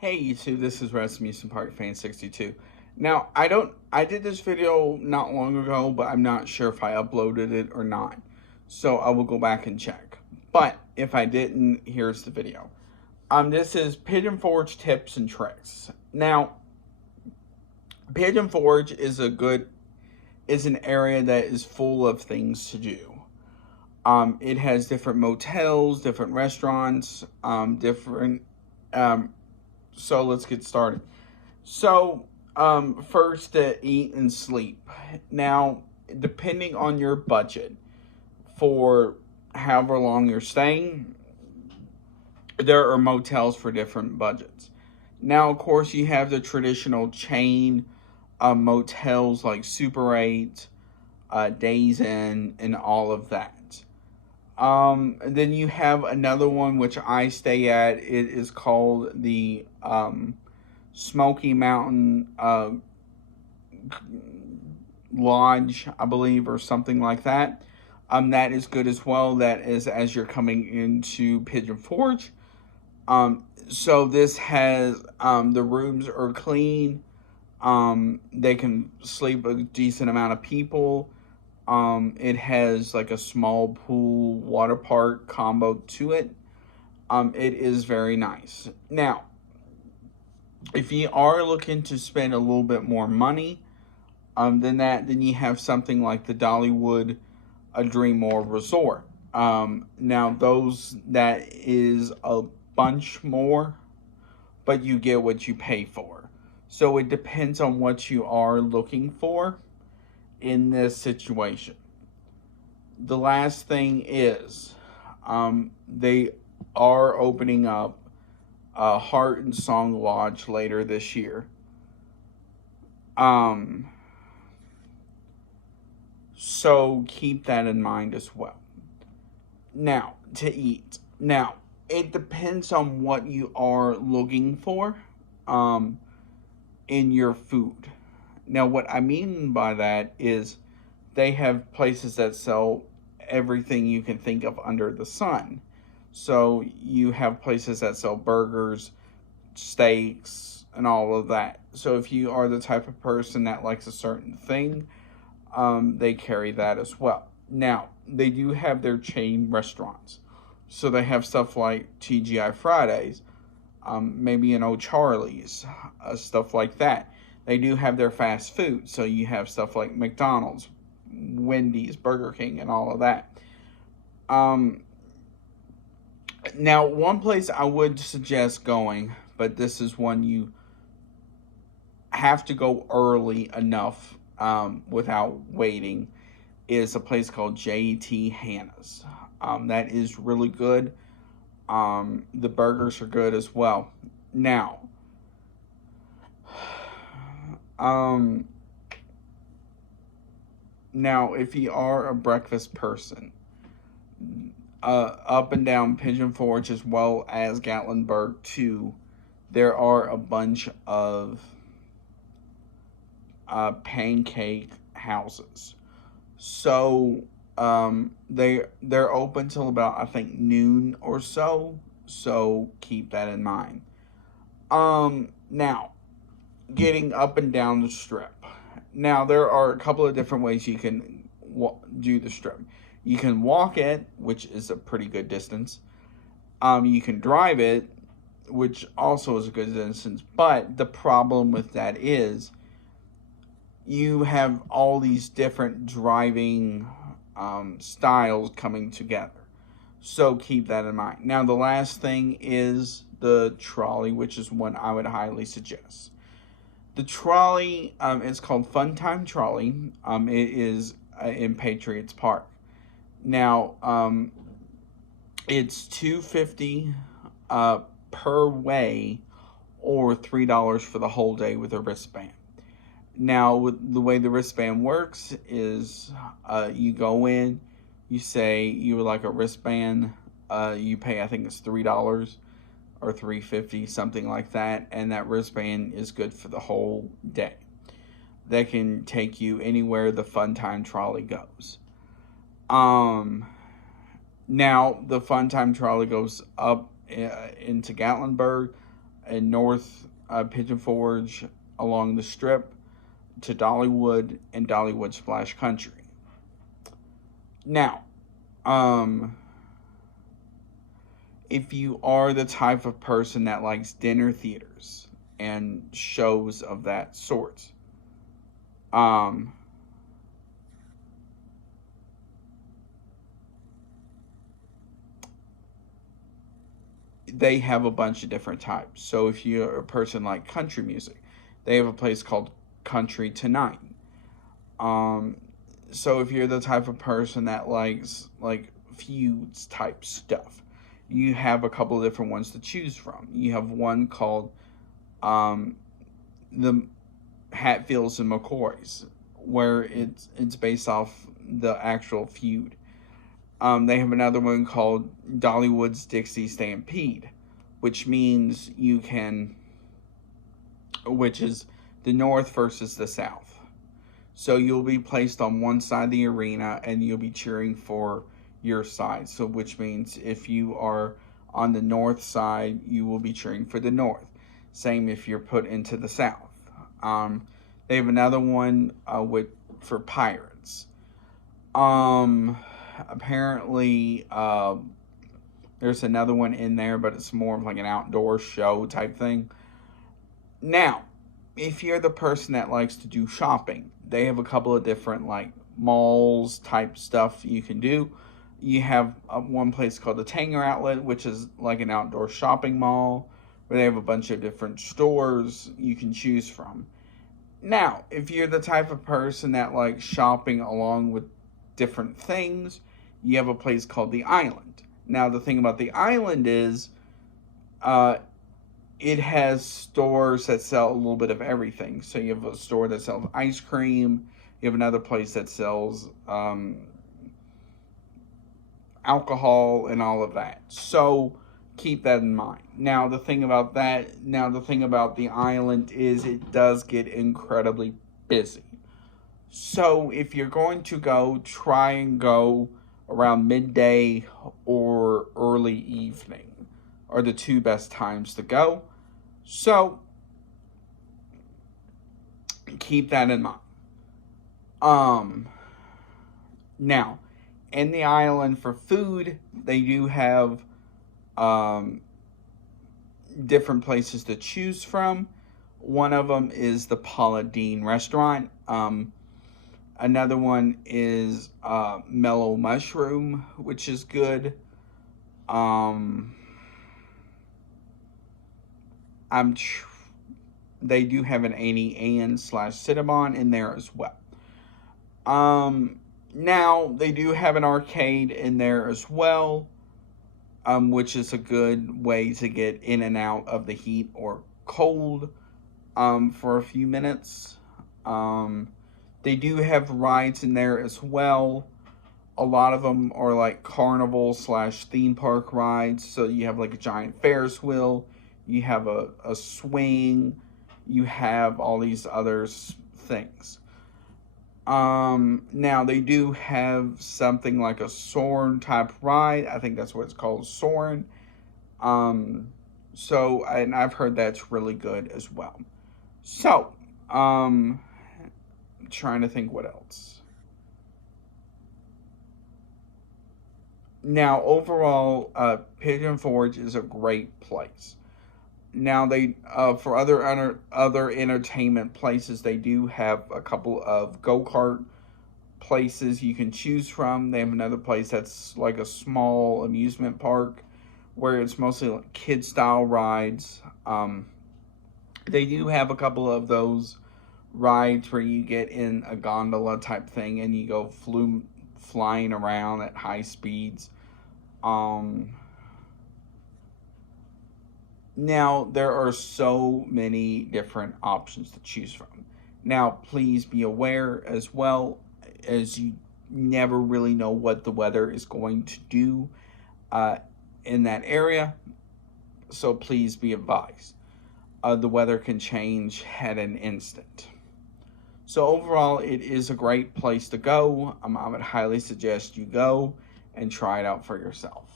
Hey YouTube, this is Rasmussen Park Fan 62. Now, I did this video not long ago, but I'm not sure if I uploaded it or not. So I will go back and check. But if I didn't, here's the video. This is Pigeon Forge tips and tricks. Now, Pigeon Forge is an area that is full of things to do. It has different motels, different restaurants, different so let's get started. So, first, eat and sleep. Now, depending on your budget for however long you're staying, there are motels for different budgets. Now, of course, you have the traditional chain motels like Super 8, Days Inn, and all of that. Then you have another one which I stay at. It is called the Smoky Mountain Lodge, I believe, or something like that. That is good as well. That is as you're coming into Pigeon Forge. So this has the rooms are clean. They can sleep a decent amount of people. It has like a small pool water park combo to it. It is very nice. Now, if you are looking to spend a little bit more money, then you have something like the Dollywood Dreammore Resort. Now that is a bunch more, but you get what you pay for. So it depends on what you are looking for in this situation. The last thing is, they are opening up a Heart and Song Lodge later this year. So keep that in mind as well. Now, to eat. Now, it depends on what you are looking for in your food. Now, what I mean by that is they have places that sell everything you can think of under the sun. So you have places that sell burgers, steaks, and all of that. So if you are the type of person that likes a certain thing, they carry that as well. Now, they do have their chain restaurants. So they have stuff like TGI Fridays, maybe an O'Charlie's, stuff like that. They do have their fast food, so you have stuff like McDonald's, Wendy's, Burger King, and all of that. Now, one place I would suggest going, but this is one you have to go early enough without waiting, is a place called J.T. Hannah's. That is really good. The burgers are good as well. Now, if you are a breakfast person, up and down Pigeon Forge as well as Gatlinburg too, there are a bunch of pancake houses. So they're open till about, I think, noon or so. So keep that in mind. Now, getting up and down the strip. Now, there are a couple of different ways you can do the strip. You can walk it, which is a pretty good distance. You can drive it, which also is a good distance. But the problem with that is you have all these different driving styles coming together. So keep that in mind. Now, the last thing is the trolley, which is one I would highly suggest. The trolley is called Fun Time Trolley. It is in Patriots Park. Now, it's $2.50 per way, or $3 for the whole day with a wristband. Now, with the way the wristband works is you go in, you say you would like a wristband, you pay, I think it's $3 or $3.50, something like that, and that wristband is good for the whole day. That can take you anywhere the Fun Time Trolley goes. Now, the Fun Time Trolley goes up into Gatlinburg. in North Pigeon Forge along the Strip to Dollywood and Dollywood Splash Country. Now, if you are the type of person that likes dinner theaters and shows of that sort, they have a bunch of different types. So if you're a person like country music, they have a place called Country Tonight. So if you're the type of person that likes like feuds type stuff, you have a couple of different ones to choose from. You have one called the Hatfields and McCoys, where it's based off the actual feud. They have another one called Dollywood's Dixie Stampede, which means which is the North versus the South. So you'll be placed on one side of the arena and you'll be cheering for your side. So which means if you are on the North side, you will be cheering for the North. Same if you're put into the South. They have another one for Pirates. Apparently, there's another one in there, but it's more of like an outdoor show type thing. Now, if you're the person that likes to do shopping, they have a couple of different like malls type stuff you can do. You have one place called the Tanger Outlet, which is like an outdoor shopping mall where they have a bunch of different stores you can choose from. Now, if you're the type of person that likes shopping along with different things, you have a place called the Island. Now, the thing about the Island is it has stores that sell a little bit of everything. So you have a store that sells ice cream. You have another place that sells alcohol and all of that. So keep that in mind. Now, the thing about the Island is it does get incredibly busy. So if you're going to go, try and go around midday or early evening are the two best times to go. So keep that in mind. Now, in the Island for food, they do have different places to choose from. One of them is the Paula Deen restaurant. Another one is Mellow Mushroom, which is good. They do have an Annie Ann / Cinnabon in there as well. Now, they do have an arcade in there as well, which is a good way to get in and out of the heat or cold for a few minutes. They do have rides in there as well. A lot of them are like carnival / theme park rides. So you have like a giant Ferris wheel. You have a swing. You have all these other things. Now they do have something like a Soarin' type ride. I think that's what it's called, Soarin'. So, and I've heard that's really good as well. So, trying to think what else. Now, overall, Pigeon Forge is a great place. Now, they for other entertainment places, they do have a couple of go-kart places you can choose from. They have another place that's like a small amusement park where it's mostly like kid-style rides. They do have a couple of those rides where you get in a gondola type thing and you go flying around at high speeds. Now, there are so many different options to choose from. Now, please be aware as well, as you never really know what the weather is going to do in that area. So please be advised. The weather can change at an instant. So overall, it is a great place to go. I would highly suggest you go and try it out for yourself.